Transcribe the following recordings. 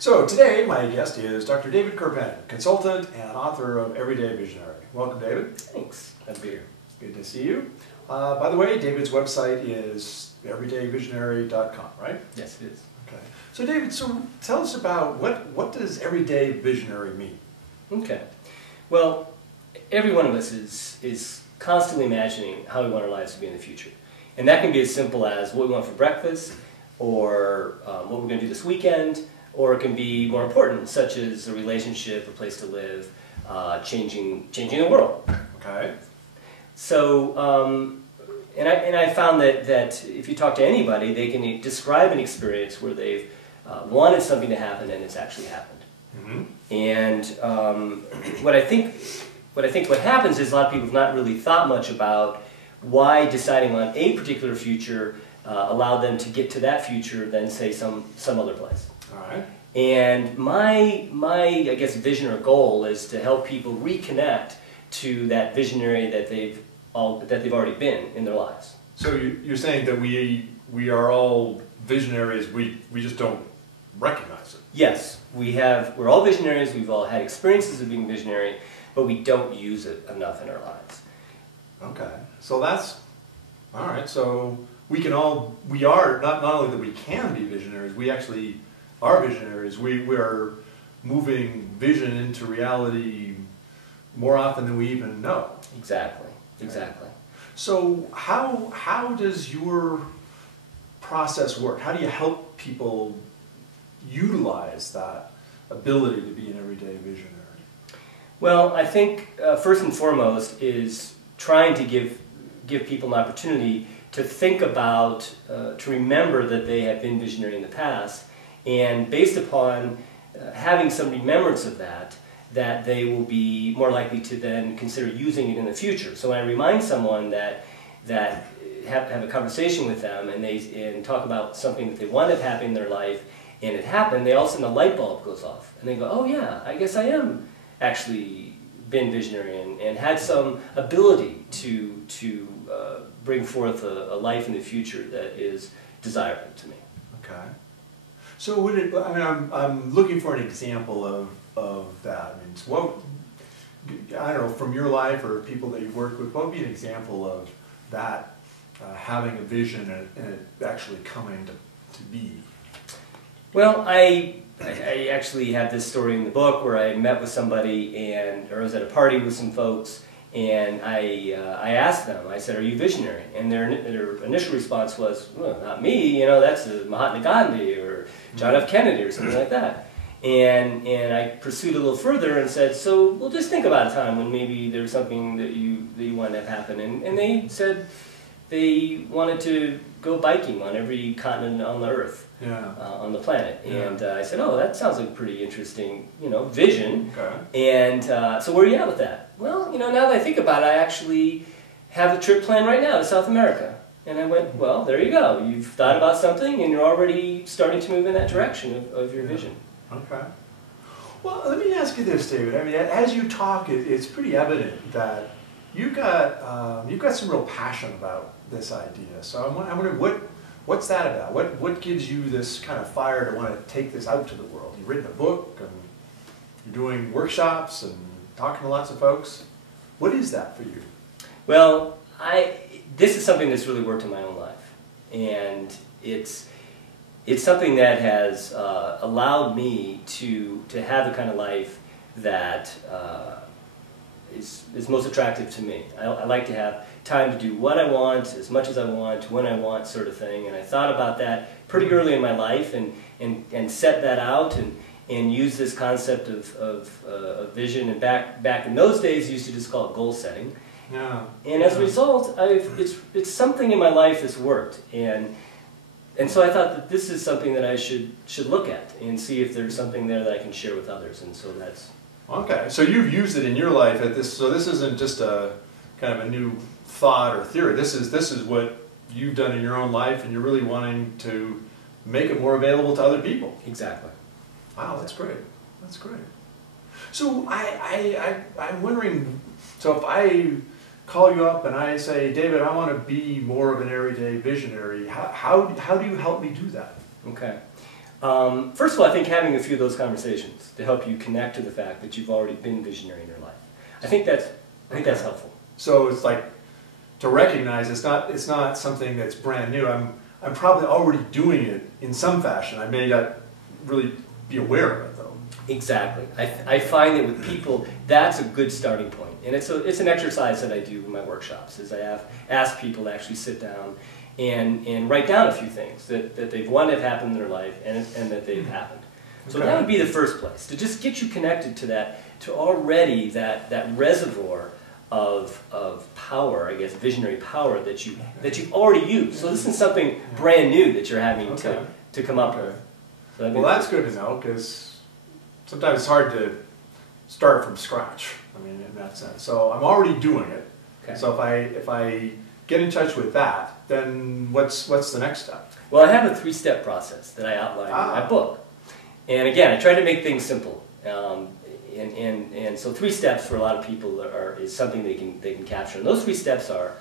So today my guest is Dr. David Chorpenning, consultant and author of Everyday Visionary. Welcome, David. Thanks. Glad to be here. Good to see you. By the way, David's website is everydayvisionary.com, right? Yes, it is. Okay. So David, tell us about what does Everyday Visionary mean? Okay. Well, every one of us is constantly imagining how we want our lives to be in the future. And that can be as simple as what we want for breakfast, or what we're going to do this weekend, or it can be more important, such as a relationship, a place to live, changing the world. Okay. So, and I found that if you talk to anybody, they can describe an experience where they've wanted something to happen and it's actually happened. Mm-hmm. And what happens is a lot of people have not really thought much about why deciding on a particular future allowed them to get to that future than, say, some other place. All right. And my I guess vision or goal is to help people reconnect to that visionary that they've already been in their lives. So you're saying that we are all visionaries, we just don't recognize it. Yes, we're all visionaries, we've all had experiences of being visionary, but we don't use it enough in our lives. Okay. So that's all right. So we are not only that we can be visionaries, we actually are visionaries. We are moving vision into reality more often than we even know. Exactly. Exactly. So how does your process work? How do you help people utilize that ability to be an everyday visionary? Well, I think first and foremost is trying to give people an opportunity to think about, to remember that they have been visionary in the past, and based upon having some remembrance of that they will be more likely to then consider using it in the future. So when I remind someone that have a conversation with them and talk about something that they want to happen in their life, and it happened, all of a sudden a light bulb goes off, and they go, oh yeah, I guess I am actually been visionary and had some ability to bring forth a life in the future that is desirable to me. Okay. So I'm looking for an example of that. I mean, I don't know, from your life or people that you've worked with, what would be an example of that, having a vision and it actually coming to be? Well, I actually have this story in the book where I met with somebody or I was at a party with some folks, and I asked them, I said, are you visionary? And their initial response was, well, not me, that's Mahatma Gandhi or John F. Kennedy or something like that. And I pursued a little further and said, so well, just think about a time when maybe there was something that you wanted to have happen. And they said they wanted to go biking on every continent on the earth. Yeah. On the planet. Yeah. And I said, oh, that sounds like a pretty interesting, vision. Okay. And so where are you at with that? Well, now that I think about it, I actually have a trip planned right now to South America. And I went, well, there you go. You've thought about something and you're already starting to move in that direction of your vision. Okay. Well, let me ask you this, David. I mean, as you talk, it's pretty evident that you've got some real passion about this idea. So I'm wondering, what's that about? What gives you this kind of fire to want to take this out to the world? You've written a book, and you're doing workshops and talking to lots of folks. What is that for you? Well, this is something that's really worked in my own life, and it's something that has allowed me to have the kind of life that is most attractive to me. I like to have time to do what I want, as much as I want, when I want, sort of thing. And I thought about that pretty early in my life and set that out and use this concept of vision. And back in those days, you used to just call it goal setting. Yeah. And as a result, it's something in my life that's worked. And so I thought that this is something that I should look at and see if there's something there that I can share with others. And so that's... Okay, so you've used it in your life at this. So this isn't just a kind of a new thought or theory. This is what you've done in your own life, and you're really wanting to make it more available to other people. Exactly. Wow, that's great. That's great. So I'm wondering. So if I call you up and I say, David, I want to be more of an everyday visionary, how do you help me do that? Okay. First of all, I think having a few of those conversations to help you connect to the fact that you've already been visionary in your life. I think that's helpful. So it's like to recognize it's not something that's brand new. I'm probably already doing it in some fashion. I may not really be aware of it though. Exactly. I find that with people, that's a good starting point. And it's an exercise that I do in my workshops, is I ask people to actually sit down and write down a few things that they've wanted to have happen in their life and that they've happened. So that would be the first place, to just get you connected to that, to already that reservoir of power, I guess, visionary power that you've already used. So this isn't something brand new that you're having to come up with. So well, that's good to know, because sometimes it's hard to start from scratch. I mean, in that sense. So I'm already doing it. Okay. So if I get in touch with that, then what's the next step? Well, I have a 3-step process that I outline in my book. And again, I try to make things simple. And so 3 steps for a lot of people is something they can capture. And those 3 steps are: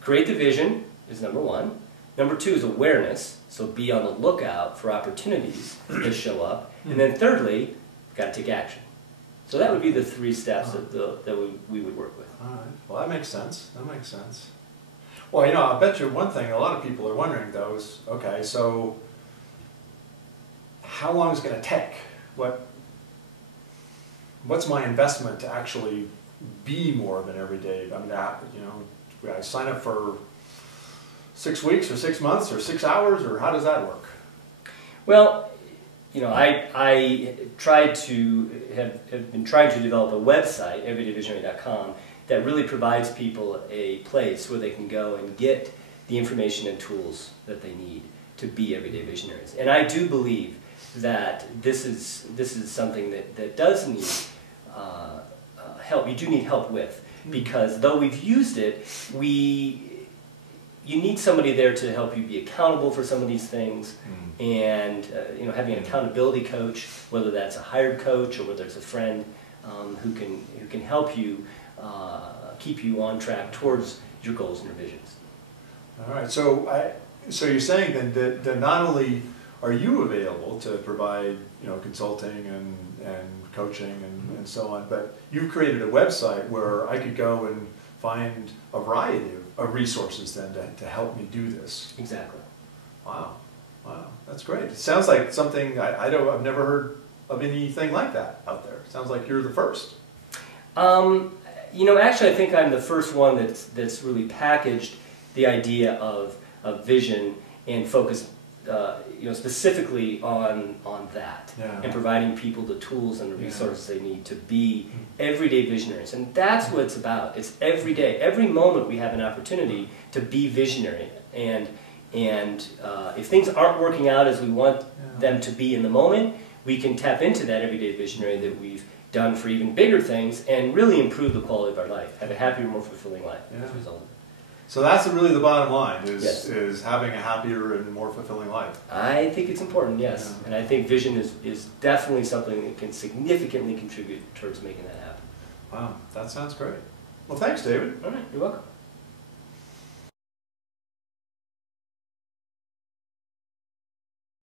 create the vision is number 1. Number 2 is awareness. So be on the lookout for opportunities that show up. And then thirdly, you've got to take action. So that would be the 3 steps that we would work with. All right. Well, that makes sense. That makes sense. Well, you know, I bet you one thing a lot of people are wondering though is, okay, so how long is it going to take? What's my investment to actually be more of an everyday? I mean, you know, do I sign up for 6 weeks or 6 months or 6 hours, or how does that work? Well, you know, I have been trying to develop a website, everydayvisionary.com, that really provides people a place where they can go and get the information and tools that they need to be everyday visionaries. And I do believe that this is something that does need help. You do need help with, because though we've used it, you need somebody there to help you be accountable for some of these things, and you know, having an accountability coach, whether that's a hired coach or whether it's a friend who can help you keep you on track towards your goals and your visions. All right. So you're saying then that not only are you available to provide, you know, consulting and coaching and so on, but you've created a website where I could go and find a variety of resources then to help me do this. Exactly. Wow. Wow. That's great. It sounds like something I've never heard of anything like that out there. It sounds like you're the first. You know, actually, I think I'm the first one that's really packaged the idea of vision and focused, you know, specifically on that, and providing people the tools and the resources they need to be everyday visionaries. And that's what it's about. It's every day, every moment we have an opportunity to be visionary. And if things aren't working out as we want them to be in the moment, we can tap into that everyday visionary that we've done for even bigger things and really improve the quality of our life, have a happier, more fulfilling life as a result of it. So that's really the bottom line, is having a happier and more fulfilling life. I think it's important, yes. And I think vision is definitely something that can significantly contribute towards making that happen. Wow, that sounds great. Well, thanks, David. All right, you're welcome.